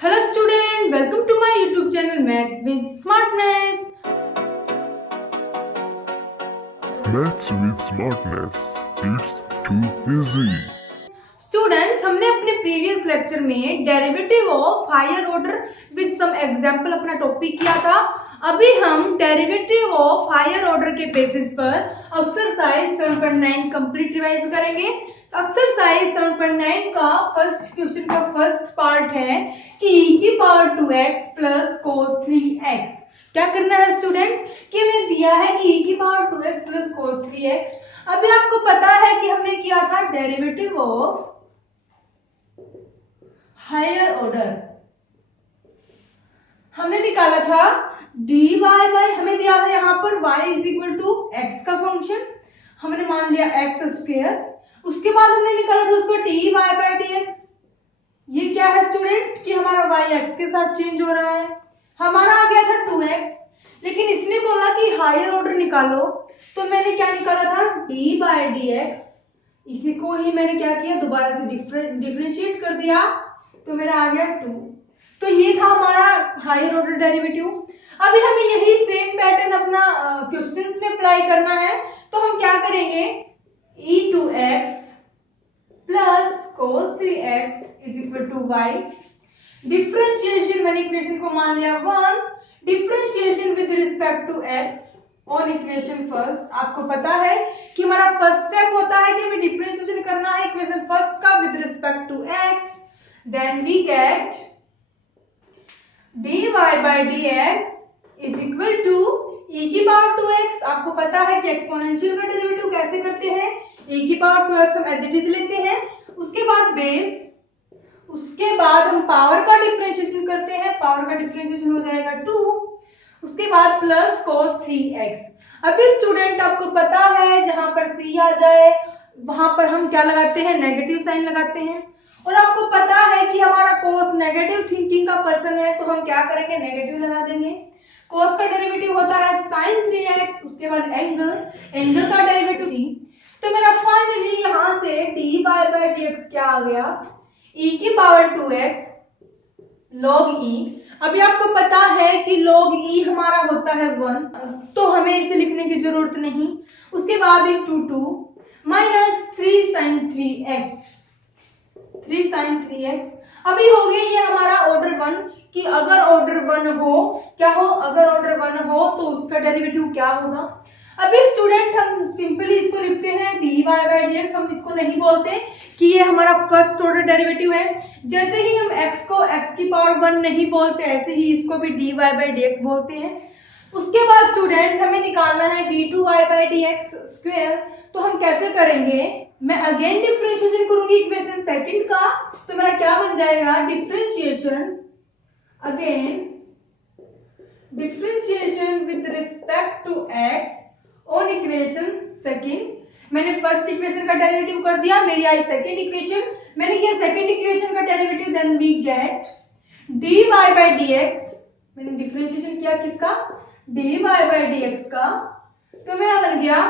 Hello student, welcome to my YouTube channel Maths with Smartness. Maths with Smartness. It's too easy. Students, हमने अपने previous lecture में derivative of higher order with some example अपना topic किया था। अभी हम derivative of higher order के basis पर एक्सरसाइज 7.9 कंप्लीट रिवाइज करेंगे। एक्सरसाइज 7.9 का फर्स्ट क्वेश्चन का फर्स्ट पार्ट है कि e की power 2x plus cos 3x। क्या करना है स्टूडेंट कि हमें दिया है कि e की power 2x plus cos 3x। अभी आपको पता है कि हमने किया था डेरिवेटिव ऑफ हायर ऑर्डर, हमने निकाला था dy बाय हमें दिया था यहाँ पर y is equal to x का फंक्शन, हमने मान लिया एक्स स्क्वायर। उसके बाद हमने निकाला था उसको dy बाय dx। ये क्या है स्टूडेंट कि हमारा y x के साथ चेंज हो रहा है, हमारा आ गया था 2x। लेकिन इसने बोला कि हायर ऑर्डर निकालो, तो मैंने क्या निकाला था dy बाय dx। इसी को ही मैंने क्या किया दोबारा से डिफरेंशिएट कर दिया, तो मेरा आ गया 2। तो ये था हमारा हायर ऑर्डर डेरिवेटिव। अभी हमें यही सेम पैटर्न अपना क्वेश्चंस में अप्लाई करना है, तो हम क्या करेंगे e2x plus cos 3x is equal to y। Differentiation मैंने इक्वेशन को मान लिया 1, differentiation with respect to x on equation first. आपको पता है कि हमारा फर्स्ट स्टेप होता है कि हमें डिफरेंशिएशन करना है इक्वेशन फर्स्ट का with respect to x। Then we get dy by dx is equal to e की पावर 2x। आपको पता है कि एक्सपोनेंशियल का डेरिवेटिव कैसे करते हैं, e की पावर 2x हम एज इट इज लेते हैं, उसके बाद बेस, उसके बाद हम पावर का डिफरेंशिएशन करते हैं, पावर का डिफरेंशिएशन हो जाएगा 2, उसके बाद प्लस cos 3x। अभी स्टूडेंट आपको पता है जहां पर c आ जाए वहां पर हम क्या लगाते हैं नेगेटिव साइन लगाते हैं, और आपको पता है कि हमारा cos नेगेटिव थिंकिंग का पर्सन है, तो हम क्या करेंगे नेगेटिव लगा देंगे। cos का डेरिवेटिव होता है sin 3x, उसके बाद एंगल का डेरिवेटिव c। तो मेरा फाइनली यहां से dy बाय dx क्या आ गया e की पावर 2x log e। अभी आपको पता है कि log e हमारा होता है 1, तो हमें इसे लिखने की जरूरत नहीं। उसके बाद एक 2 minus 3 sin 3x, 3 sin 3x। अभी हो गया ये हमारा ऑर्डर 1 कि अगर ऑर्डर 1 हो क्या हो, अगर ऑर्डर 1 हो तो उसका डेरिवेटिव क्या होगा। अभी स्टूडेंट हम सिंपली इसको लिखते हैं dy बाय dx। हम इसको नहीं बोलते कि ये हमारा फर्स्ट ऑर्डर डेरिवेटिव है। जैसे ही हम x को x की पावर 1 नहीं बोलते, ऐसे ही इसको भी dy बाय dx बोलते हैं। उसके बाद स्टूडेंट हमें निकालना है d2y बाय dx स्क्वायर। तो हम कैसे करेंगे, मैं अगेन डिफरेंशिएशन करूंगी इक्वेशन सेकंड का, तो मेरा क्या बन जाएगा differentiation again differentiation with respect to x on equation second. मैंने फर्स्ट इक्वेशन का डेरिवेटिव कर दिया, मेरी आई सेकंड इक्वेशन, मैंने किया सेकंड इक्वेशन का derivative, then we get dy by dx। मैंने डिफरेंशिएशन किया किसका dy बाय dx का, तो मेरा बन गया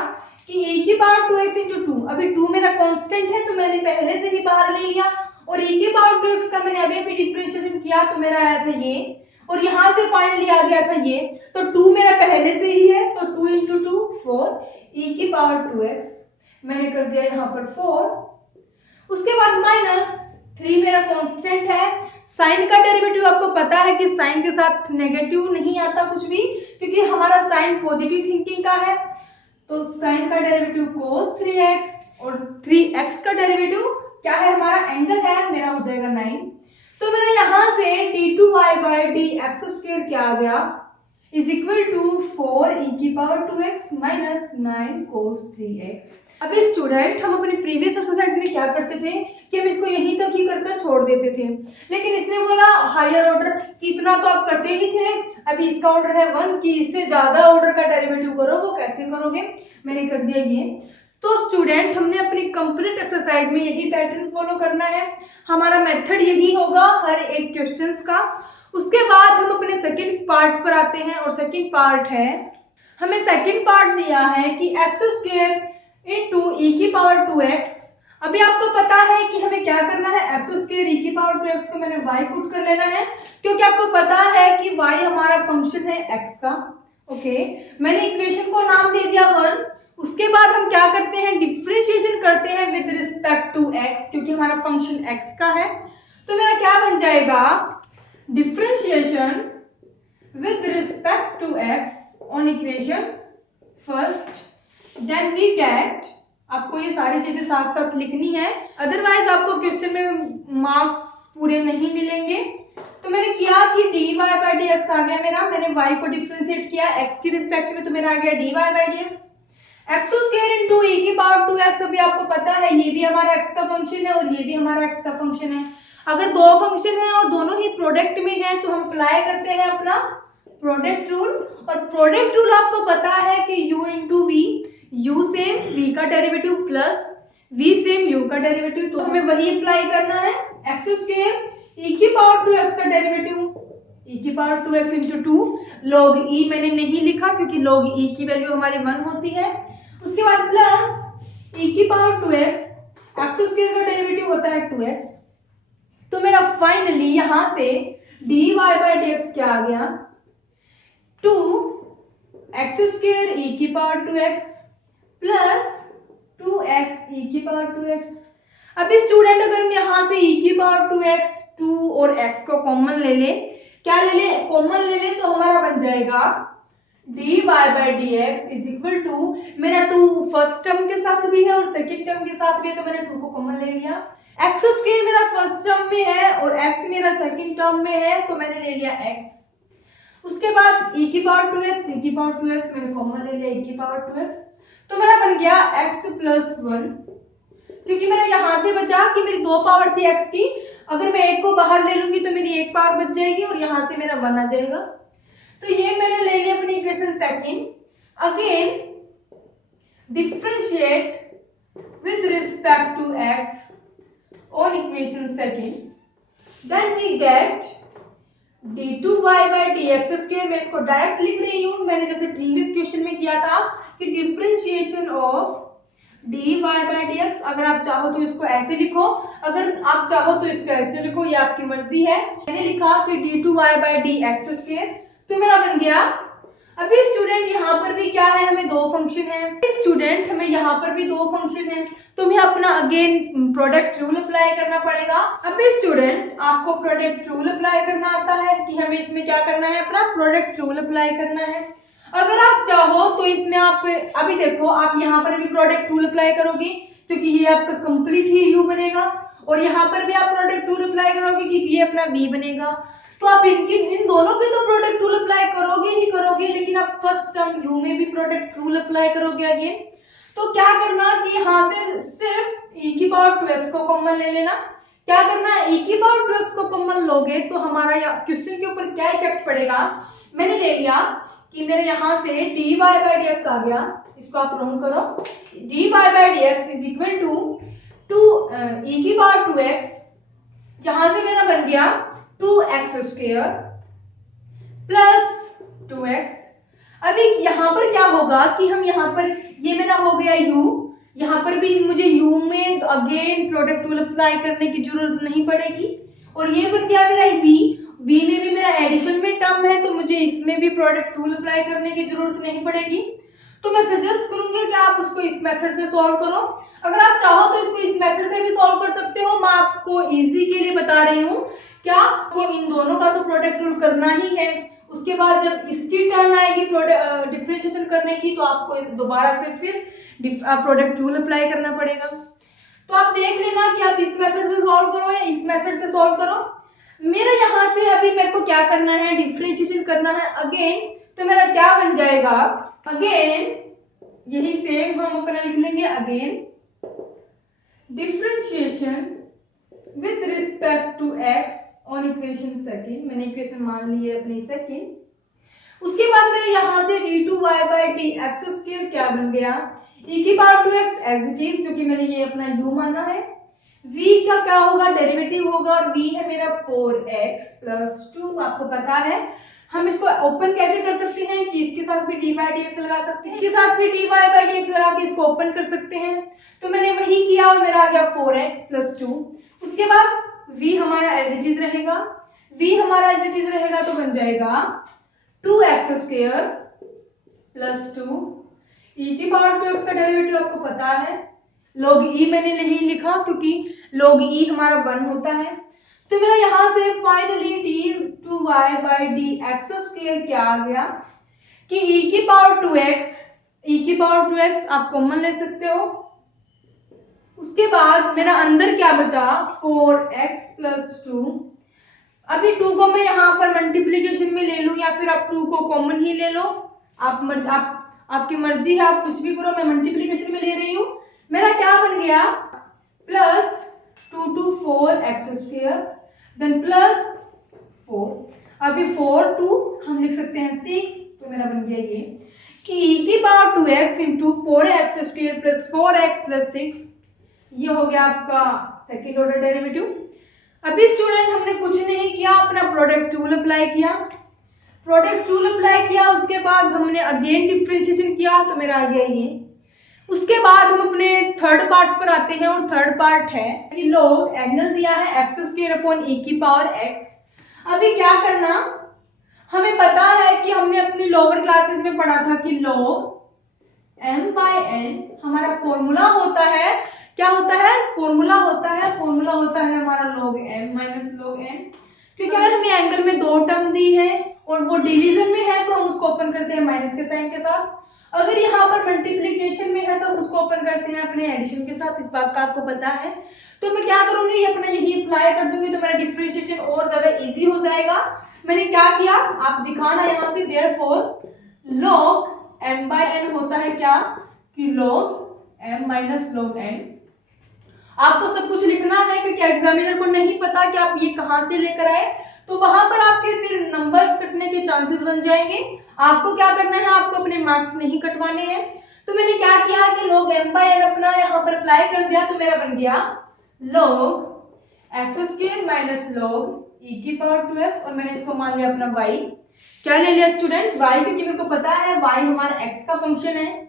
कि e की पावर 2x इंटू 2। अभी 2 मेरा कांस्टेंट है तो मैंने पहले से ही बाहर ले लिया, और e की पावर 2x का मैंने अभी डिफरेंशिएशन किया तो मेरा आया था ये, और यहाँ से फाइनली आ गया था ये। तो 2 मेरा पहले से ही है, तो 2 इंटू 2 4, e की पावर 2x मैंने कर दिया यहाँ पर 4। उसके बाद माइनस 3 मेरा कांस्टेंट है। साइन का डेरिवेटिव आपको पता है कि साइन के साथ नेगेटिव नहीं आता कुछ भी, क्योंकि हमारा साइन पॉजिटिव थिंकिंग का है। तो साइन का डेरिवेटिव cos 3x, और 3x का डेरिवेटिव क्या है हमारा एंगल है, मेरा हो जाएगा 9। तो मेरा यहां से d2y बाय dx स्क्वायर क्या आ गया इज इक्वल टू 4 e की power 2x minus 9 cos 3x। अभी स्टूडेंट हम अपने प्रीवियस एक्सरसाइज में क्या करते थे कि हम इसको यहीं तक ही कर छोड़ देते थे, लेकिन इसने बोला हायर ऑर्डर कि इतना तो आप करते ही थे, अभी इसका ऑर्डर है 1 कि इससे ज्यादा ऑर्डर का डेरिवेटिव करो, वो कैसे करोगे, मैंने कर दिया ये। तो स्टूडेंट हमने अपनी कंप्लीट एक्सरसाइज में यही पैटर्न फॉलो करना है, हमारा मेथड यही होगा हर एक क्वेश्चंस का। उसके बाद हम अपने सेकंड पार्ट पर आते हैं, और सेकंड पार्ट है, हमें सेकंड पार्ट दिया है कि x स्क्वायर इंटू e की पावर 2x अभी आपको पता है कि हमें क्या करना है, एक्स स्क्वायर ई की पावर 2x को मैंने y पुट कर लेना है, क्योंकि आपको पता है कि y हमारा फंक्शन है x का। ओके, मैंने इक्वेशन को नाम दे दिया 1। उसके बाद हम क्या करते हैं, डिफरेंशिएशन करते हैं विद रिस्पेक्ट टू x, क्योंकि हमारा फंक्शन x का है। तो मेरा क्या बन जाएगा, differentiation with respect to x on equation first, then we get, आपको ये सारी चीजें साथ साथ लिखनी है, अदरवाइज आपको क्वेश्चन में मार्क्स पूरे नहीं मिलेंगे। तो मैंने किया कि dy by dx आ गया मेरा, मैंने y को डिफरेंशिएट किया x की रिस्पेक्ट में, तो मेरा आ गया dy by dx। X square into e की पावर 2x, अभी आपको पता है ये भी हमारा x का फंक्शन है और ये भी हमारा x का फंक्शन है। अगर दो फंक्शन है और दोनों ही प्रोडक्ट में है तो हम अप्लाई करते हैं अपना प्रोडक्ट रूल, और प्रोडक्ट रूल आपको पता है कि u into v, u same v का derivative plus v same u का डेरिवेटिव, तो हमें वही अप्लाई करना है। एक्स स्क्वायर e की पावर 2x का डेरिवेटिव, e की power 2x into 2 log e मैंने नहीं लिखा क्योंकि log e की वैल्यू हमारी 1 होती है। उसके बाद प्लस e की पावर 2x, एक्स स्क्वायर का डेरिवेटिव होता है 2x, तो मेरा फाइनली यहां से dy by dx क्या आ गया, 2 एक्स स्क्वायर e की power 2x plus 2x e की पावर 2x। अभी स्टूडेंट अगर हम यहाँ से e की पावर 2x 2 और x को कॉमन ले ले, क्या ले ले, कॉमन ले ले, तो हमारा बन जाएगा dy by dx is equal to, मेरा 2 फर्स्ट टर्म के साथ भी है और सेकंड टर्म के साथ भी है, तो मैंने 2 को कॉमन ले लिया। x स्क्वायर मेरा फर्स्ट टर्म में है और x मेरा सेकंड टर्म में है, तो मैंने ले लिया x। उसके बाद e की पावर 2x, e की पावर 2x मैंने कॉमन ले लिया e की पावर 2x, तो मेरा बन गया x प्लस 1, क्योंकि मेरा यहां से बचा कि मेरी 2 पावर थी x की, अगर मैं एक को बाहर ले लूंगी तो मेरी 1 पावर बच जाएगी और यहां से मेरा 1 आ जाएगा। तो ये मैंने ले लिया अपनी equation second. Again differentiate with respect to x on equation second, then we get d2y by dx square, मैं इसको डायरेक्ट लिख रही हूं, मैंने जैसे प्रीवियस क्वेश्चन में किया था कि differentiation of dy by dx, अगर आप चाहो तो इसको ऐसे लिखो, अगर आप चाहो तो इसको ऐसे लिखो, ये आपकी मर्जी है। मैंने लिखा कि d2y by dx स्क्वायर, तो मेरा बन गया। अभी स्टूडेंट यहाँ पर भी क्या है, हमें दो फंक्शन है, स्टूडेंट हमें यहाँ पर भी दो फंक्शन है, तो हमें अपना अगेन प्रोडक्ट रूल अप्लाई करना पड़ेगा। अभी स्टूडेंट आपको प्रोडक्ट रूल अप्लाई करना आता है कि हमें इसमें क्या करना है, अपना प्रोडक्ट रूल अप्लाई करना है। अगर आप चाहो तो इसमें आप अभी देखो, आप यहाँ पर भी प्रोडक्ट रूल अप्लाई करोगे क्योंकि ये आपका कंप्लीट ही u बनेगा, और यहाँ पर भी आप प्रोडक्ट रूल अप्लाई करोगे क्योंकि ये अपना v बनेगा। तो आप इन दोनों के तो प्रोडक्ट रूल अप्लाई करोगे ही करोगे, लेकिन आप फर्स्ट टर्म u में भी प्रोडक्ट रूल अप्लाई करोगे अगेन। तो क्या करना कि यहाँ से सिर्फ e की पावर 2x को कॉमन ले लेना। क्या करना है, e की पावर 2x को कॉमन लोगे तो हमारा क्वेश्चन के ऊपर क्या इफेक्ट पड़ेगा, मैंने ले लिया कि मेरे यहाँ से dy by dx आ गया, इसको आप राउंड करो, dy by dx is equal to e की पावर 2x, यहां से मेरा बन गया 2x स्क्वायर प्लस 2x। अभी यहाँ पर क्या होगा कि हम यहाँ पर, ये मेरा हो गया u, यहाँ पर भी मुझे u में अगेन प्रोडक्ट रूल अप्लाई करने की जरूरत नहीं पड़ेगी, और ये बन गया मेरा v में भी मेरा एडिशन में टर्म है, तो मुझे इसमें भी प्रोडक्ट रूल अप्लाई करने की जरूरत नहीं पड़ेगी। तो मैं सजेस्ट करूंगी कि आप उसको इस मेथड से सॉल्व करो। अगर आप चाहो तो इसको इस मेथड से भी सॉल्व कर सकते हो, मैं आपको इजी के लिए बता रही हूँ। क्या आपको इन दोनों का तो प्रोडक्ट रूल करना ही है, उसके बाद जब इसकी टर्न आएगी डिफरेंशिएशन करने की, तो आपको दोबारा से फिर प्रोडक्ट रूल अप्लाई करना पड़ेगा। तो आप देख लेना कि आप इस मेथड से सॉल्व करो या इस मेथड से सॉल्व करो। मेरा यहाँ से अभी मेरे को क्या करना है, डिफरेंशिएशन करना है अगेन, तो मेरा क्या बन जाएगा, अगेन यही सेम हम अपना लिख लेंगे, again differentiation with respect to x on equation second, मैंने इक्वेशन मान ली है अपनी सेकंड। उसके बाद मेरे यहाँ से d2y by dx स्क्वायर क्या बन गया, e की power 2x as it is, क्योंकि मैंने ये अपना u माना है। v का क्या होगा, डेरिवेटिव होगा, और v है मेरा 4x प्लस 2, आपको पता है। हम इसको ओपन कैसे कर सकते हैं कि इसके साथ भी dy dx लगा सकते हैं, इसके साथ भी dy dx लगा के इसको ओपन कर सकते हैं। तो मैंने वही किया और मेरा आ गया 4x + 2। उसके बाद v हमारा एज इट इज रहेगा, v हमारा एज इट इज रहेगा तो बन जाएगा 2x² + 2। e की पावर 2x का डेरिवेटिव आपको पता है, log e मैंने नहीं लिखा क्योंकि log e हमारा 1 होता है। तो मेरा यहां से फाइनली d2y/dx² क्या आ गया कि e की पावर 2x आप कॉमन ले सकते हो। उसके बाद मेरा अंदर क्या बचा 4x + 2। अभी 2 को मैं यहाँ पर मल्टीप्लीकेशन में ले लूं या फिर आप 2 को कॉमन ही ले लो, आपकी मर्जी है, आप कुछ भी करो। मैं मल्टीप्लीकेशन में ले रही हूँ। मेरा क्या बन गया +2 to 4x² देन +4। अभी 4 2 हम लिख सकते हैं 6। तो मेरा बन गया ये कि e की पावर 2x × 4x² + 4x + 6, ये हो गया आपका सेकेंड ऑर्डर डेरिवेटिव। अभी स्टूडेंट हमने कुछ नहीं किया, अपना प्रोडक्ट रूल अप्लाई किया। उसके बाद हमने अगेन डिफरेंशिएशन किया तो मेरा आ गया ये। उसके बाद हम अपने थर्ड पार्ट पर आते हैं और थर्ड पार्ट है कि log एंगल दिया है x² e की पावर x। अभी क्या करना, हमें पता है कि हमने अपनी लोअर क्लासेस में पढ़ा था कि log m/n हमारा फॉर्मूला होता है। क्या होता है? फॉर्मूला होता है हमारा log m - log n। क्योंकि अगर हमें एंगल में 2 टर्म दी है और वो डिवीजन में है तो हम उसको ओपन करते हैं माइनस के साइन के साथ। अगर यहाँ पर मल्टीप्लीकेशन में है तो हम उसको ओपन करते हैं अपने एडिशन के साथ। इस बात का आपको पता है। तो मैं क्या करूंगी, अपना यही अप्लाई कर दूंगी तो मेरा डिफरेंशिएशन और ज्यादा इजी हो जाएगा। मैंने क्या किया, आप दिखाना यहाँ से, therefore log m/n होता है क्या कि log m - log n। आपको सब कुछ लिखना है क्योंकि एग्जामिनर को नहीं पता कि आप ये कहां से लेकर आए, तो वहां पर आपके फिर नंबर कटने के चांसेस बन जाएंगे। आपको क्या करना है, आपको अपने मार्क्स नहीं कटवाने हैं। तो मैंने क्या किया कि log m/n अपना यहाँ पर अप्लाई कर दिया तो मेरा बन गया log x² - log e की पावर 2x और मैंने इसको मान लिया अपना y। क्या ले लिया स्टूडेंट? y, क्योंकि मेरे को पता है y हमारा x का फंक्शन है।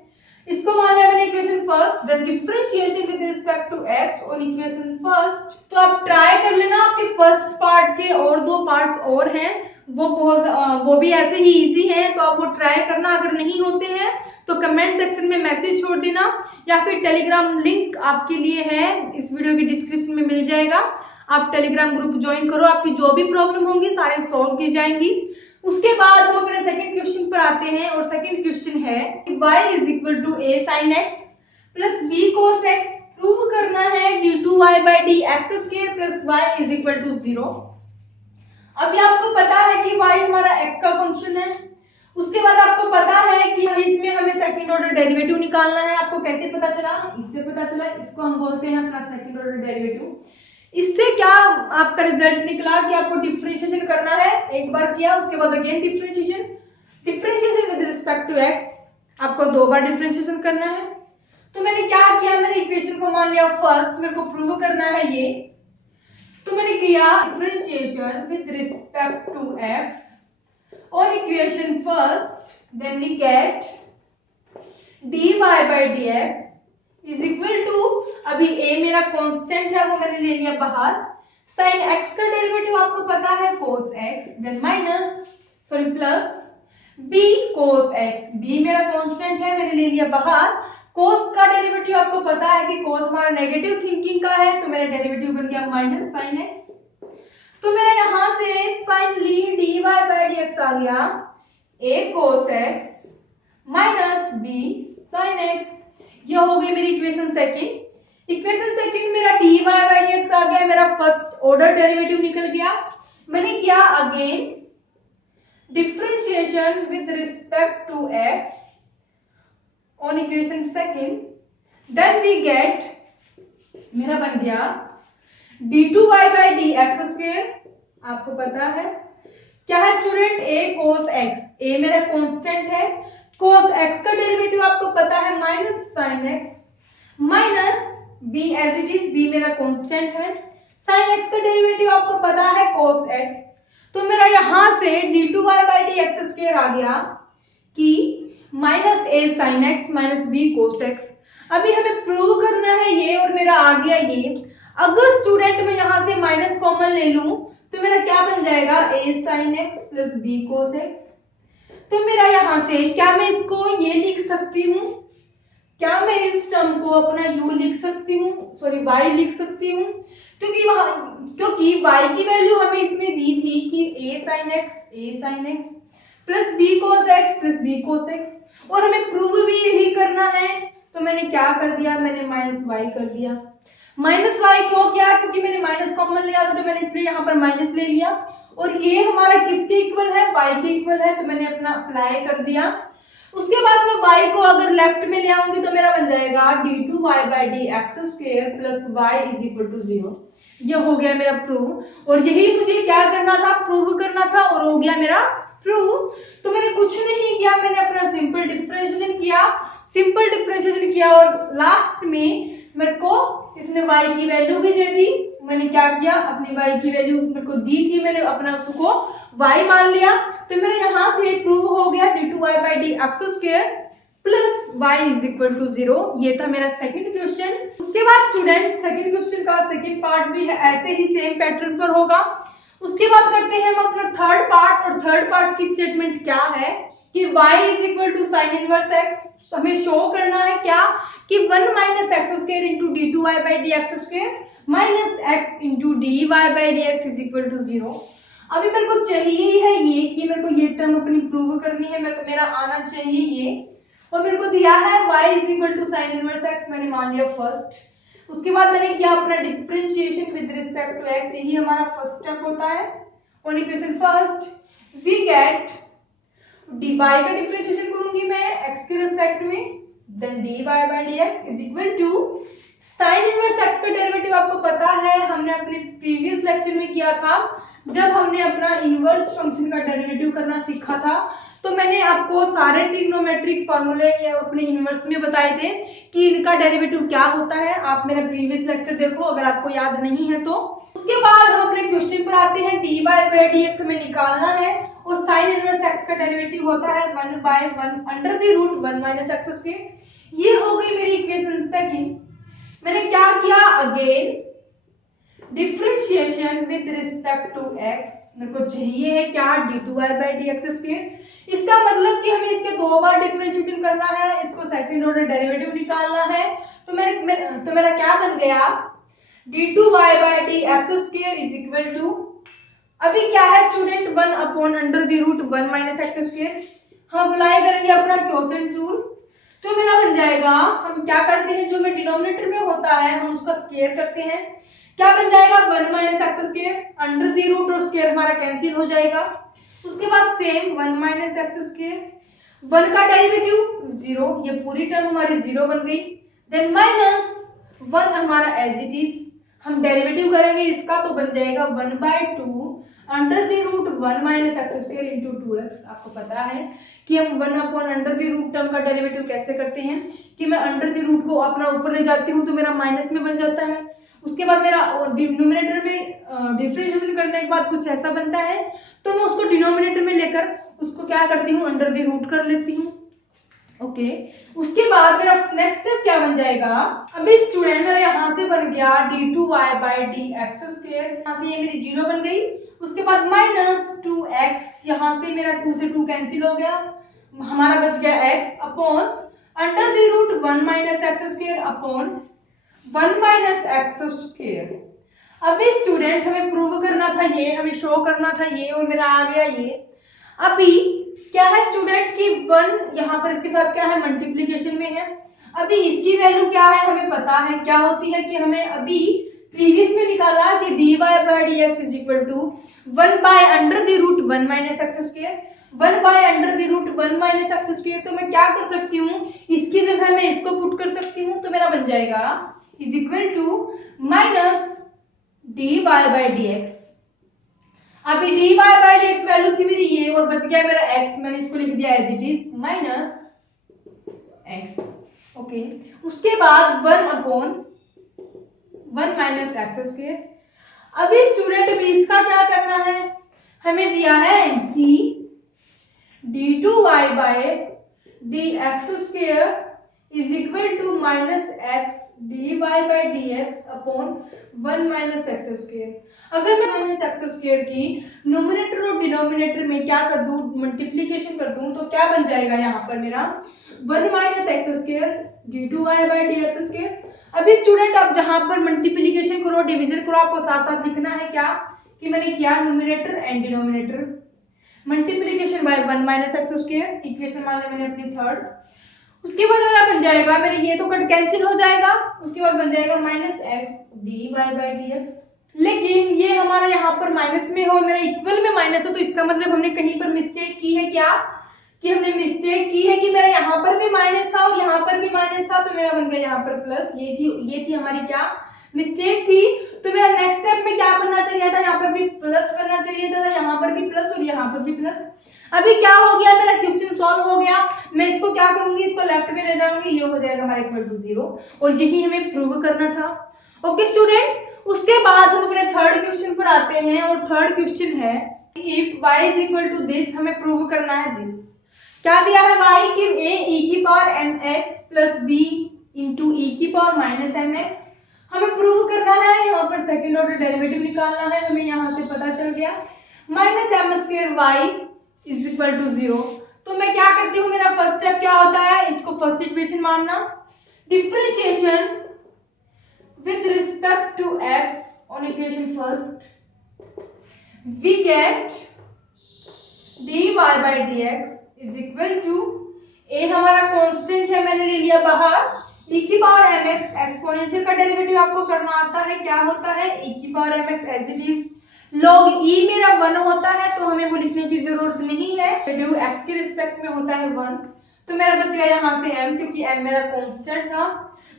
इसको मान लिया मैंने equation first, then differentiation with respect to x on equation first. तो आप ट्राई कर लेना, आपके फर्स्ट पार्ट के और 2 पार्ट्स और हैं, वो भी ऐसे ही इजी हैं, तो आप वो ट्राई करना। अगर नहीं होते हैं तो कमेंट सेक्शन में मैसेज छोड़ देना या फिर टेलीग्राम लिंक आपके लिए है, इस वीडियो के डिस्क्रिप्शन में मिल जाएगा। आप टेलीग्राम ग्रुप ज्वाइन करो, आपकी जो भी प्रॉब्लम होंगी सारे सॉल्व की जाएंगी। उसके बाद हम अपने सेकंड क्वेश्चन पर आते हैं और सेकंड क्वेश्चन है y = a sin x + b cos x। Prove करना है d2y/dx² + y = 0। अभी आपको पता है कि y हमारा x का फंक्शन है। उसके बाद आपको पता है कि इसमें हमें सेकंड ऑर्डर डेरिवेटिव निकालना है। आपको कैसे पता चला? इससे पता चला। इसको हम बोलते हैं अपना सेकंड ऑर्डर डेरिवेटिव। इससे क्या आपका रिजल्ट निकला कि आपको डिफरेंशिएशन करना है। एक बार किया, उसके बाद again differentiation with respect to x, आपको 2 बार डिफरेंशिएशन करना है। तो मैंने क्या किया, मैंने इक्वेशन को मान लिया फर्स्ट, मेरे को प्रूव करना है ये। तो मैंने किया differentiation with respect to x और equation first, then we get dy/dx is equal to, अभी a मेरा कांस्टेंट है वो मैंने ले लिया बाहर, sin x का डेरिवेटिव आपको पता है cos x, देन plus b cos x, b मेरा कांस्टेंट है मैंने ले लिया बाहर। cos का डेरिवेटिव आपको पता है कि cos हमारा नेगेटिव थिंकिंग का है तो मेरा डेरिवेटिव बन गया sin x। तो मेरा यहां से फाइनली dy/dx आ गया a cos x b sin x। यह हो गई मेरी इक्वेशन सेकंड मेरा dy/dx आ गया, मेरा फर्स्ट ऑर्डर डेरिवेटिव निकल गया। मैंने किया again differentiation with respect to x on equation second, then we get, मेरा बन गया d2y/dx²। आपको पता है क्या है student? a cos x, a मेरा कांस्टेंट है, cos x का डेरिवेटिव आपको पता है sin x, minus b as it is, b मेरा कांस्टेंट है, sin x का डेरिवेटिव आपको पता है cos x। तो मेरा यहां से d2y/dx² आ गया कि -a sin x -b cos x। अभी हमें प्रूव करना है ये, और मेरा आ गया ये। अगर स्टूडेंट मैं यहाँ से माइनस कॉमन ले लूं तो मेरा क्या बन जाएगा, a sin x plus b cos x। तो मेरा यहाँ से क्या मैं इसको ये लिख सकती हूँ, क्या मैं इस टर्म को अपना u लिख सकती हूँ, सॉरी y लिख सकती हूँ, क्योंकि y की वैल्यू हमें इसमें दी थी कि a sin x plus b cos x plus b cos x, और हमें प्रूव भी यही करना है। तो मैंने क्या कर दिया, मैंने माइनस y कर दिया। माइनस y क्यों किया, क्योंकि मैंने माइनस कॉमन लिया था, तो मैंने इसलिए यहाँ पर माइनस ले लिया। और ये हमारा किसके इक्वल है, y के इक्वल है, तो मैंने अपना अप्लाई कर दिया। उसके बाद मैं y को अगर लेफ्ट में ले आऊंगी तो मेरा बन जाएगा d2y/dx² plus y is equal to 0। ये हो गया मेरा प्रूव, और यही मुझे क्या करना था, प्रूव करना था, और हो गया मेरा प्रूव। तो मैंने कुछ नहीं किया, मैंने अपना सिंपल डिफरेंशिएशन किया, और लास्ट में मेरे को इसने y की वैल्यू भी दे दी। मैंने क्या किया, अपनी y की वैल्यू मेरे को दी थी, मैंने अपना उसको y मान लिया। तो मेरा यहाँ से प्रूव हो गया d2y/dx² plus y is equal to 0। ये था मेरा सेकंड क्वेश्चन। उसके बाद स्टूडेंट सेकंड क्वेश्चन का सेकंड पार्ट भी है, ऐसे ही सेम पैटर्न पर होगा। उसके बाद करते हैं हम अपना थर्ड पार्ट, और थर्ड पार्ट की स्टेटमेंट क्या है कि y is equal to sine inverse x। हमें शो करना है क्या कि 1 minus x² into d2y/dx² minus x into dy/dx is equal to 0। अभी मेरे को चाहिए है ये कि मेरे को ये टर्म अपनी प्रूव करनी है, मेरा आना चाहिए ये, और मेरे को दिया है y is equal to sine inverse x, मैंने मान लिया फर्स्ट। उसके बाद मैंने किया अपना differentiation with respect to x, यही हमारा फर्स्ट स्टेप होता है। On equation first we get dy का डिफरेंशिएशन करूंगी मैं x के रिस्पेक्ट में, then dy/dx is equal to sine inverse x का डेरिवेटिव आपको पता है, हमने अपने प्रीवियस लेक्चर में किया था जब हमने अपना इनवर्स फंक्शन का डेरिवेटिव करना सीखा था। तो मैंने आपको सारे ट्रिग्नोमेट्रिक फार्मूले अपने इनवर्स में बताए थे कि इनका डेरिवेटिव क्या होता है। आप मेरा प्रीवियस लेक्चर देखो अगर आपको याद नहीं है तो। उसके बाद हम अपने क्वेश्चन पर आते हैं, dy/dx हमें निकालना है, और साइन इनवर्स x का डेरिवेटिव होता है 1/1 under the root 1 minus x²। ये हो गई मेरी इक्वेशन सेकंड। मैंने क्या किया, again differentiation with respect to x। मेरे को चाहिए है क्या, d2y/dx²। इसका मतलब कि हमें इसके दो बार डिफरेंशिएशन करना है, इसको सेकंड ऑर्डर डेरिवेटिव निकालना है। तो मेरा क्या बन गया, d2y/dx² इज इक्वल टू, अभी क्या है student, 1 upon under the root 1 minus x²। हम अप्लाई करेंगे अपना क्वोशिएंट रूल, तो मेरा बन जाएगा, हम क्या करते हैं, जो में डिनोमिनेटर में होता है हम उसका स्क्वायर करते हैं। क्या बन जाएगा, 1 minus x², under the root और स्क्वायर हमारा कैंसिल हो जाएगा। उसके बाद सेम 1 माइनस x², 1 का डेरिवेटिव 0, ये पूरी टर्म हमारी 0 बन गई। देन माइनस 1 हमारा एज इट इज, हम डेरिवेटिव करेंगे इसका तो बन जाएगा 1/2 under the root 1 minus x² into 2x। आपको पता है कि हम 1 upon under the root term का डेरिवेटिव कैसे करते हैं कि मैं अंडर द रूट को अपना ऊपर ले जाती हूँ तो मेरा माइनस में बन जाता है। उसके बाद मेरा डिनोमिनेटर में डिफरेंशिएशन करने के बाद कुछ ऐसा बनता है, तो मैं उसको डिनोमिनेटर में लेकर उसको क्या करती हूँ, अंडर द रूट कर लेती हूँ। ओके उसके बाद मेरा नेक्स्ट स्टेप क्या बन जाएगा, अभी स्टूडेंट मेरा यहाँ से बन गया d2y/dx², यहाँ से ये मेरी 0 बन गई। उसके बाद माइनस 2x, यहाँ से मेरा 2 से 2 कैंसिल हो गया, हमारा बच गया x upon under the root 1 minus x² upon 1 minus x²। अभी स्टूडेंट हमें प्रूव करना था ये, हमें शो करना था ये, और मेरा आ गया ये। अभी क्या है स्टूडेंट कि 1 यहाँ पर इसके साथ क्या है, मल्टीप्लीकेशन में है। अभी इसकी वैल्यू क्या है हमें पता है, क्या होती है कि हमें अभी प्रीवियस में निकाला कि dy/dx is equal to 1 by under the root 1 minus x², 1 by under the root 1 minus x²। तो मैं क्या कर सकती हूँ, इसकी जगह मैं इसको पुट कर सकती हूँ, तो मेरा बन जाएगा is equal to minus dy/dx। अभी dy/dx वैल्यू थी मेरी ये, और बच गया मेरा x, मैंने इसको लिख दिया as it is minus x। Okay उसके बाद 1 अपॉन 1 माइनस x²। अभी स्टूडेंट अभी इसका क्या करना है, हमें दिया है कि d2y by dx square is equal to minus x dy by dx upon 1 minus x square. अगर मैं माइनस एक्स स्क्वायर की न्यूमरेटर और डिनोमिनेटर में क्या कर दूं, मल्टीप्लीकेशन कर दूं, तो क्या बन जाएगा यहाँ पर मेरा 1 minus x square d2y by dx square. अभी स्टूडेंट आप जहां पर मल्टीप्लीकेशन करो डिवीजन करो आपको साथ साथ लिखना है क्या कि मैंने किया numerator and denominator multiplication bye 1 minus x square, equation मान लिया मैंने अपनी थर्ड। उसके बाद मेरा बन जाएगा, मेरे ये तो कट कैंसिल हो जाएगा, उसके बाद बन जाएगा minus x d y by d x. लेकिन ये हमारा यहाँ पर माइनस में हो, मेरा इक्वल में माइनस हो, तो इसका मतलब हमने कहीं पर मिस्टेक की है क्या कि हमने मिस्टेक की है कि मेरा यहाँ पर भी माइनस था और यहाँ पर भी माइनस था, तो मेरा बन गया यहाँ पर प्लस। ये थी हमारी क्या मिस्टेक थी। तो मेरा नेक्स्ट स्टेप में क्या बनना चाहिए था, यहाँ पर भी प्लस बनना चाहिए था, यहाँ पर भी प्लस और यहाँ पर भी प्लस। अभी क्या हो गया, मेरा क्वेश्चन सॉल्व हो गया। मैं इसको क्या करूंगी, इसको लेफ्ट में ले जाऊंगी, ये हो जाएगा हमारा इक्वल टू 0 और यही हमें प्रूव करना था। ओके स्टूडेंट, उसके बाद हम अपने थर्ड क्वेश्चन पर आते हैं और थर्ड क्वेश्चन है if y is equal to this, हमें प्रूव करना है दिस। क्या दिया है y कि a e की power mx plus b into e की पावर माइनस mx, हमें प्रूव करना है। यहाँ पर सेकंड ऑर्डर डेरिवेटिव निकालना है, हमें यहाँ से पता चल गया minus m square y is equal to 0। तो मैं क्या करती हूँ, मेरा फर्स्ट स्टेप क्या होता है, इसको फर्स्ट इक्वेशन मानना, differentiation with respect to x on equation first, we get dy by dx is equal to a हमारा कांस्टेंट है, मैंने ले लिया बाहर, e की पावर mx, एक्सपोनेंशियल का डेरिवेटिव आपको करना आता है, क्या होता है e की power mx as it is, log e मेरा 1 होता है तो हमें वो लिखने की जरूरत नहीं है, ड्यू x के रिस्पेक्ट में होता है 1, तो मेरा बच गया यहाँ से m क्योंकि m मेरा कांस्टेंट था,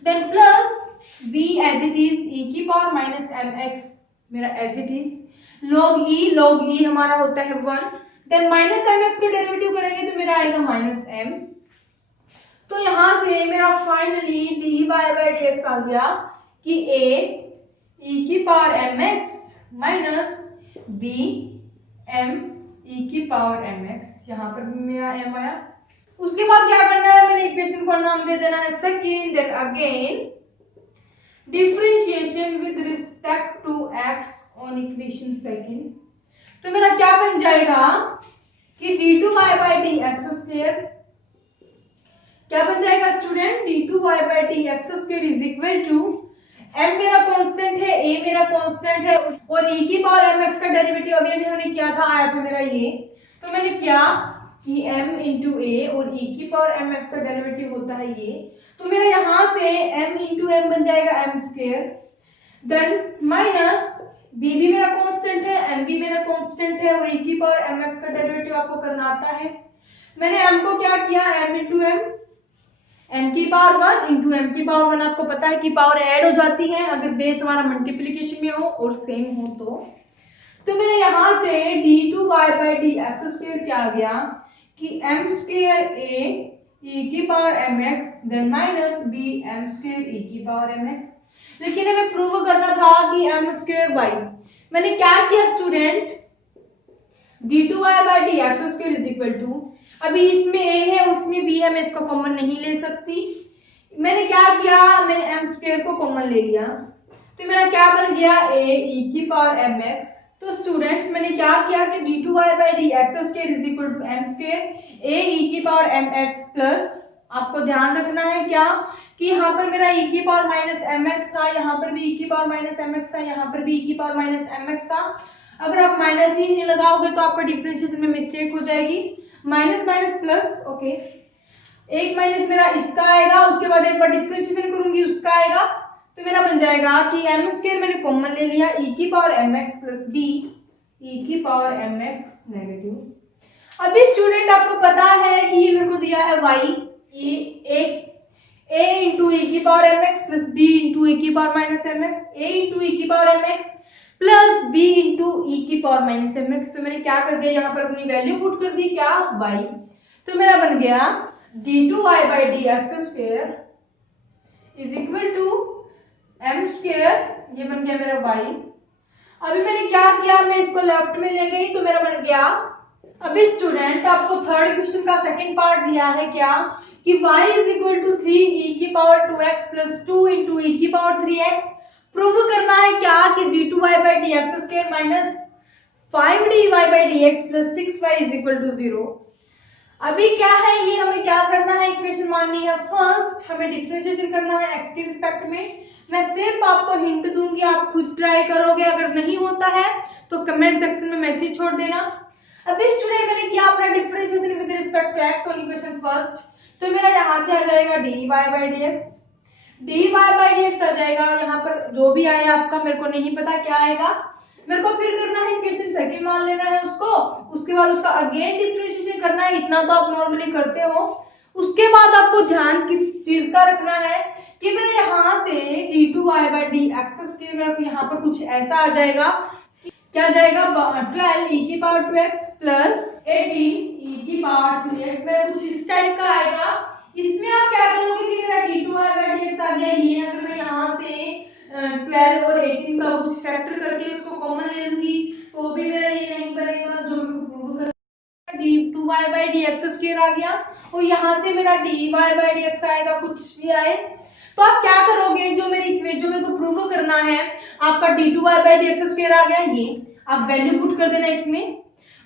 then plus b as it is e की पावर माइनस mx मेरा as it is, log e हमारा होता है 1, देन माइनस mx का डेरिवेटिव करेंगे तो मेरा आएगा माइनस m। तो यहाँ से मेरा फाइनली dy बाय dx आ गया कि a e की power mx minus b m e की पावर mx, यहाँ पर भी मेरा m आया। उसके बाद क्या करना है, मैंने इक्वेशन को नाम दे देना है second, then again differentiation with respect to x on equation second. तो मेरा क्या बन जाएगा कि d2y बाय dx स्क्वायर, क्या बन जाएगा student, d2y by dx square is equal to m मेरा कांस्टेंट है, a मेरा कांस्टेंट है और e की पावर mx का डेरिवेटिव अभी हमने किया था, आया था मेरा ये, तो मैंने किया कि m इंटू a और e की पावर mx का डेरिवेटिव होता है ये, तो मेरा यहाँ से m इंटू m बन जाएगा m square, then minus b भी मेरा कांस्टेंट है, m भी मेरा कांस्टेंट है और e की पावर mx का डेरिवेटिव आपको करना आता है। मैंने m को क्या किया, m इंटू m की पावर 1 इंटू m की पावर 1, आपको पता है कि पावर ऐड हो जाती है अगर बेस हमारा मल्टीप्लिकेशन में हो और सेम हो तो मेरे यहाँ से d2y बाय dx स्क्वायर क्या आ गया कि m स्क्वायर a e की power mx then minus b m square e की पावर mx। लेकिन हमें प्रूव करना था कि m स्क्वायर y, मैंने क्या किया student, d2y by dx square is equal to, अभी इसमें a है उसमें b है, मैं इसको कॉमन नहीं ले सकती, मैंने क्या किया, मैंने m स्क्वायर को कॉमन ले लिया, तो मेरा क्या बन गया a e की पावर mx। तो स्टूडेंट मैंने क्या किया कि d2y by dx square is equal to m square a e की पावर mx प्लस, आपको ध्यान रखना है क्या कि यहाँ पर मेरा e की पावर माइनस mx था, यहाँ पर भी e की पावर माइनस mx था, यहाँ पर भी e की पावर माइनस mx था। अगर आप माइनस ही नहीं लगाओगे तो आपका डिफरेंशिएशन में मिस्टेक हो जाएगी, माइनस माइनस प्लस, ओके, एक माइनस मेरा इसका आएगा, उसके बाद एक बार डिफरेंशिएशन करूंगी उसका आएगा, तो मेरा बन जाएगा कि m स्क्वायर मैंने कॉमन ले लिया, e की power mx plus b e की पावर mx नेगेटिव। अभी स्टूडेंट आपको पता है कि ये मेरे को दिया है y, ये एक a इंटू e की power mx plus b into e की power minus mx, a into e की power mx plus b into e की पावर माइनस mx। तो मैंने क्या कर दिया, यहाँ पर अपनी वैल्यू पुट कर दी क्या y, तो मेरा बन गया d2y by dx square is equal to m square, ये बन गया मेरा y अभी मैंने क्या किया, मैं इसको लेफ्ट में ले गई तो मेरा बन गया। अभी स्टूडेंट आपको थर्ड क्वेश्चन का सेकंड पार्ट दिया है क्या कि y is equal to 3e की power 2x plus 2 into e की पावर 3x। प्रूव करना है क्या कि d2y by dx square minus 5dy by dx plus 6y is equal to 0। अभी क्या है, ये हमें क्या करना है, इक्वेशन माननी है। फर्स्ट हमें डिफरेंशिएशन करना है x के रिस्पेक्ट में। मैं सिर्फ आपको हिंट दूंगी, आप खुद ट्राई करोगे, अगर नहीं होता है तो कमेंट सेक्शन में मैसेज छोड़ देना। अभी स्टूडेंट मैंने किया अपना differentiation with respect to x on equation first, तो मेरा यहाँ से आ जाएगा dy by dx, dy by dx आ जाएगा। यहाँ पर जो भी आया आपका मेरे को नहीं पता क्या आएगा, मेरे को फिर करना है इक्वेशन सेकंड मान लेना है उसको, उसके बाद उसका अगेन डिफरेंशिएशन करना है। इतना तो आप नॉर्मली करते हो। उसके बाद आपको ध्यान किस चीज का रखना है कि मेरे यहाँ से d2y बाई dx के मेरे को यहाँ पर कुछ ऐसा आ जाएगा, क्या जाएगा 12 e की पावर 2x प्लस 18 e की पावर 3x, मेरा कुछ इस टाइप का आएगा। इसमें आप क्या करोगे कि मेरा d2y बाई dx आ गया, ये अगर मैं यहाँ से 12 और 18 का कुछ फैक्टर करके उसको कॉमन ले लूंगी तो भी मेरा ये नहीं बनेगा, जो मेरे को प्रूव करना d2y बाई dx स्क्वायर आ गया, और यहाँ से मेरा dy बाई dx आएगा, कुछ भी आए। तो आप क्या करोगे, जो मेरे को प्रूव करना है, आपका d2y बाई dx स्क्वायर आ गया, ये आप वैल्यू पुट कर देना इसमें।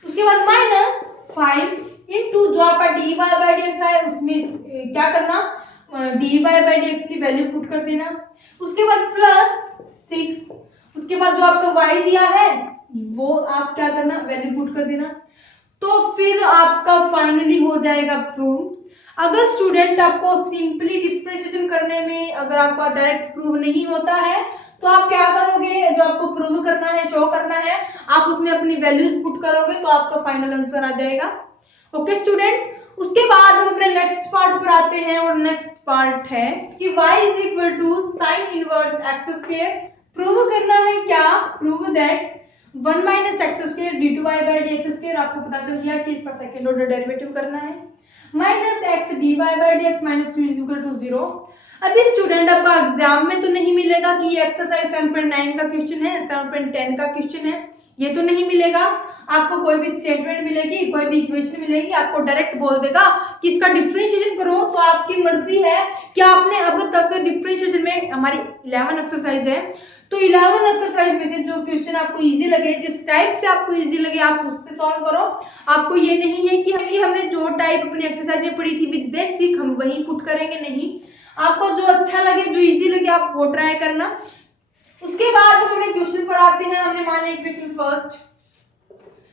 उसके बाद माइनस 5 इंटू जो आपका dy बाई dx आया उसमें क्या करना, dy बाई dx की वैल्यू पुट कर देना। उसके बाद प्लस 6, उसके बाद जो आपका y दिया है वो आप क्या करना, वैल्यू पुट कर देना। तो फिर आपका फाइनली हो जाएगा प्रूव। अगर स्टूडेंट आपको सिंपली डिफरेंशिएशन करने में अगर आपका डायरेक्ट प्रूव नहीं होता है तो आप क्या करोगे, जो आपको प्रूव करना है, शो करना है, आप उसमें अपनी वैल्यूज पुट करोगे तो आपका फाइनल आंसर आ जाएगा। ओके स्टूडेंट, उसके बाद हम अपने नेक्स्ट पार्ट पर आते हैं, और नेक्स्ट पार्ट है कि y is equal to sine inverse x square. Prove करना है क्या, prove that 1 minus x square d2y by dx square, आपको पता चल गया कि इसका सेकंड ऑर्डर डेरिवेटिव करना है, minus x dy by dx minus 2 is equal to 0। अभी स्टूडेंट आपका एग्जाम में तो नहीं मिलेगा कि ये एक्सरसाइज 7.9 का क्वेश्चन है, 7.10 का क्वेश्चन है, ये तो नहीं मिलेगा। आपको कोई भी स्टेटमेंट मिलेगी, कोई भी इक्वेशन मिलेगी, आपको डायरेक्ट बोल देगा कि इसका डिफरेंशिएशन करो, तो आपकी मर्जी है कि आपने अब तक डिफरेंशिएशन में, हमारी 11 एक्सरसाइज है, तो 11 एक्सरसाइज में से जो क्वेश्चन आपको इजी लगे, जिस टाइप से आपको इजी लगे आप उससे सॉल्व करो। आपको ये नहीं है कि हमने जो टाइप अपनी एक्सरसाइज में पढ़ी थी विद बेसिक हम वही पुट करेंगे, नहीं, आपको जो अच्छा लगे, जो इजी लगे आप वो ट्राई करना। उसके बाद हम अपने क्वेश्चन पर आते हैं। हमने मान लिया equation first,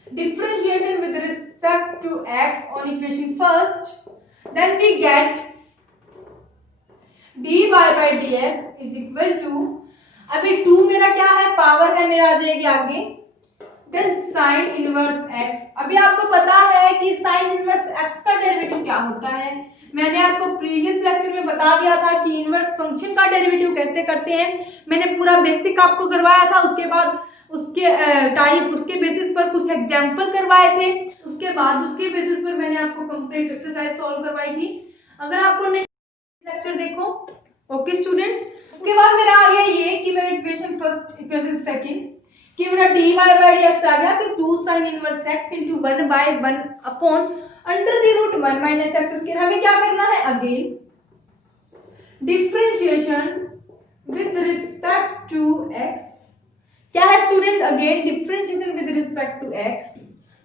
differentiation with respect to x on equation first, then we get dy by dx is equal to, अभी 2 मेरा क्या है, पावर है मेरा, आ जाएगी आगे, then sin inverse x। अभी आपको पता है कि sin inverse x का डेरिवेटिव क्या होता है, मैंने आपको प्रीवियस लेक्चर में बता दिया था कि इनवर्स फंक्शन का डेरिवेटिव कैसे करते हैं, मैंने पूरा बेसिक आपको करवाया था। उसके बाद उसके टाइप, उसके बेसिस पर कुछ एग्जांपल करवाए थे, उसके बाद उसके बेसिस पर मैंने आपको कंप्लीट एक्सरसाइज सॉल्व करवाई थी। अगर आपको नहीं लेक्चर देखो। ओके स्टूडेंट, उसके बाद मेरा आ गया ये कि मेरा इक्वेशन फर्स्ट, इक्वेशन सेकंड कि मेरा dy बाई dx आ गया कि 2 sin inverse x into 1 by 1 upon under the root 1 minus x square. हमें क्या करना है, again differentiation with respect to x। क्या है student, again differentiation with respect to x।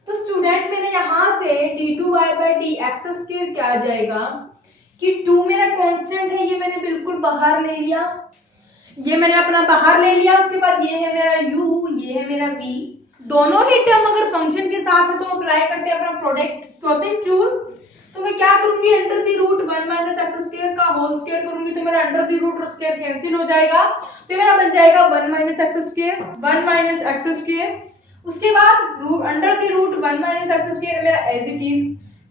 तो स्टूडेंट मैंने यहाँ से d2y बाई dx स्क्वायर क्या आ जाएगा कि 2 मेरा कांस्टेंट है, ये मैंने बिल्कुल बाहर ले लिया, ये मैंने अपना बाहर ले लिया। उसके बाद ये है मेरा u, ये है मेरा v, दोनों ही टर्म अगर फंक्शन के साथ है तो अप्लाई करते हैं अपना प्रोडक्ट क्वोशिएंट रूल। तो मैं क्या करूंगी, under the root 1 minus x square का होल स्क्वायर करूंगी तो मेरा अंडर द रूट और स्क्वायर कैंसिल हो जाएगा, तो मेरा बन जाएगा 1 minus x square, 1 minus x square. उसके बाद root under the root 1 minus x square मेरा as it is,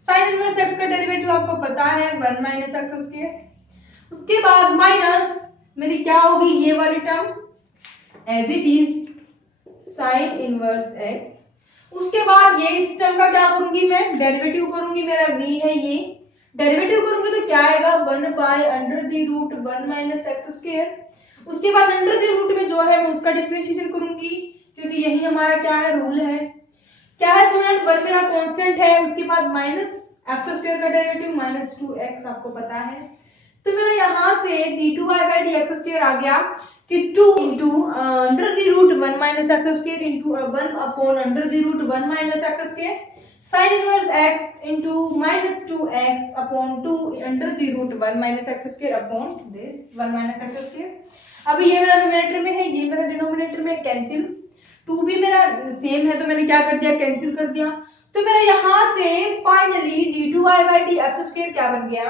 sin inverse x का डेरिवेटिव आपको पता है 1 माइनस x स्क्वायर। उसके बाद माइनस मेरी क्या होगी, ये वाली term as it is sin inverse x। उसके बाद ये इस टर्म का क्या करूंगी, मैं डेरिवेटिव करूंगी, मेरा v है, ये डेरिवेटिव करूंगी तो क्या आएगा 1 by under the root 1 minus x square. उसके बाद अंडर द रूट में जो है मैं उसका डिफरेंशिएशन करूंगी, क्योंकि यही हमारा क्या है, रूल है। क्या है स्टूडेंट, 1 मेरा कांस्टेंट है, उसके बाद माइनस एक्स स्क्वायर का डेरिवेटिव माइनस 2x आपको पता है। तो मेरा यहाँ से d2y by d x square आ गया कि 2 into under the root 1 minus x square into 1 upon under the root 1 minus x square sine inverse x into minus 2x upon 2 under the root 1 minus x square upon this 1 minus x square. अभी ये मेरा numerator में है, ये मेरा denominator में, cancel. 2 भी मेरा सेम है तो मैंने क्या कर दिया, कैंसिल कर दिया। तो मेरा यहाँ से finally d2y by d x square क्या बन गया।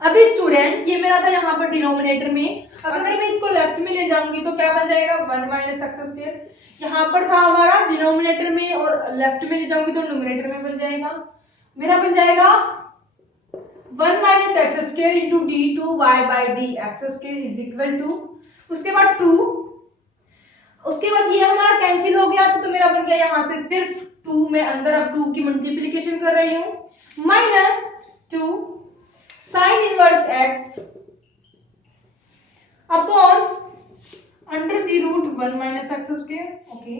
अभी स्टूडेंट ये मेरा था यहाँ पर डिनोमिनेटर में, अगर मैं इसको लेफ्ट में ले जाऊंगी तो क्या बन जाएगा, 1 माइनस एक्स स्क्वायर। यहाँ पर था हमारा डिनोमिनेटर में और लेफ्ट में ले जाऊंगी तो न्यूमरेटर में बन जाएगा, मेरा बन जाएगा 1 minus x square into d2y by d x square is equal to, उसके बाद 2, उसके बाद ये हमारा कैंसिल हो गया तो मेरा बन गया यहाँ से सिर्फ 2, मैं अंदर अब 2 की मल्टीप्लीकेशन कर रही हूँ, minus 2 sine inverse x upon under the root 1 minus x square. Okay,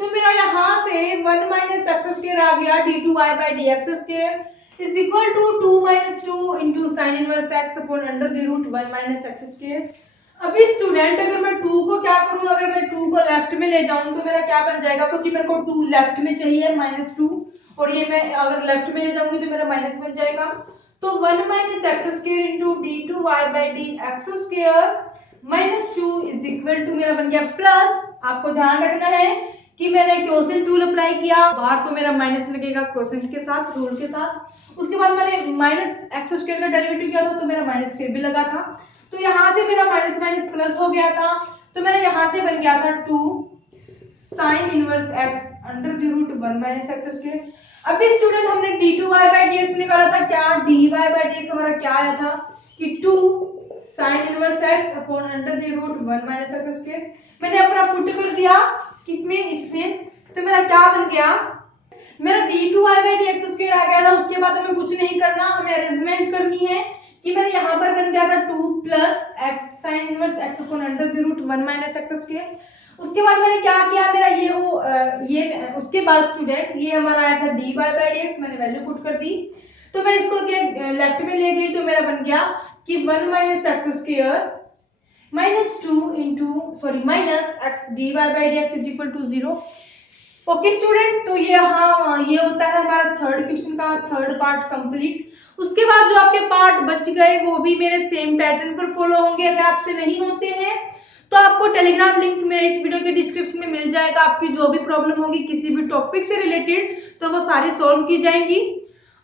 तो मेरा यहाँ से 1 माइनस एक्स स्क्वायर आ गया d2y by d x square is equal to 2 minus 2 into sine inverse x upon under the root 1 minus x square. अभी student अगर मैं 2 को क्या करूं, अगर मैं 2 को लेफ्ट में ले जाऊं तो मेरा क्या बन जाएगा, क्योंकि मेरे को 2 लेफ्ट में चाहिए -2 और ये मैं अगर लेफ्ट में ले जाऊंगी तो मेरा माइनस बन जाएगा। तो 1 minus x square into d2y by d x square minus 2 is equal to मेरा बन गया प्लस, आपको ध्यान रखना है कि मैंने क्वोशिएंट रूल अप्लाई किया, बाहर तो मेरा माइनस लगेगा क्वोशिएंट के साथ, रूल के साथ। उसके बाद मैंने माइनस एक्स स्क्वायर का डेरिवेटिव किया था तो मेरा माइनस फिर भी लगा था, तो यहाँ से मेरा माइनस माइनस प्लस हो गया था, तो मेरा यहाँ से बन गया था 2 sine inverse x under the root 1 minus x square. अभी स्टूडेंट हमने d2y बाई dx निकाला था, क्या dy बाई dx हमारा क्या आया था कि 2 sine inverse x upon under the root 1 minus x square. मैंने अपना पुट कर दिया किसमें, इसमें, तो मेरा क्या बन गया, मेरा d2y बाई dx स्क्वायर आ गया था। उसके बाद हमें कुछ नहीं करना, हमें अरेंजमेंट करनी है कि मेरे यहाँ पर बन गया था 2 plus x sine inverse x upon under the root 1 minus x square. उसके बाद मैंने क्या किया, मेरा ये उसके बाद स्टूडेंट ये हमारा आया था dy बाई dx, मैंने वैल्यू पुट कर दी, तो मैं इसको लेफ्ट में ले गई तो मेरा बन गया कि 1 minus x square minus 2 into minus x dy by dx is equal to 0। Okay student, तो ये होता है हमारा थर्ड क्वेश्चन का थर्ड पार्ट कंप्लीट। उसके बाद जो आपके पार्ट बच गए वो भी मेरे सेम पैटर्न पर फॉलो होंगे। अगर आपसे नहीं होते हैं तो आपको टेलीग्राम लिंक मेरे इस वीडियो के डिस्क्रिप्शन में मिल जाएगा। आपकी जो भी प्रॉब्लम होगी किसी भी टॉपिक से रिलेटेड तो वो सारी सॉल्व की जाएंगी।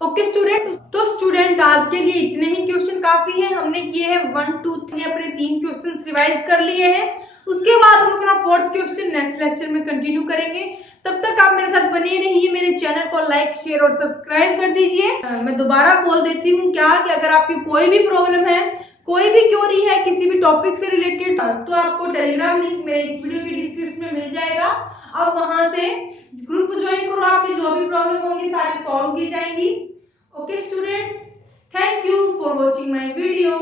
ओके स्टूडेंट, तो स्टूडेंट आज के लिए इतने ही क्वेश्चन काफी है। हमने किए हैं 1 2 3 अपने 3 क्वेश्चन रिवाइज कर लिए हैं। उसके बाद हम अपना 4th क्वेश्चन नेक्स्ट लेक्चर में कंटिन्यू करेंगे। तब तक आप मेरे साथ बने रहिए, मेरे चैनल को लाइक शेयर और सब्सक्राइब कर दीजिए। मैं दोबारा बोल देती हूँ क्या कि अगर आपकी कोई भी प्रॉब्लम है, कोई भी क्वेरी है किसी भी टॉपिक से रिलेटेड, तो आपको टेलीग्राम लिंक मेरे इस वीडियो के डिस्क्रिप्शन में मिल जाएगा। आप वहां से ग्रुप ज्वाइन करो, आपकी जो भी प्रॉब्लम होंगी सारी सॉल्व की जाएंगी। Okay student, thank you for watching my video.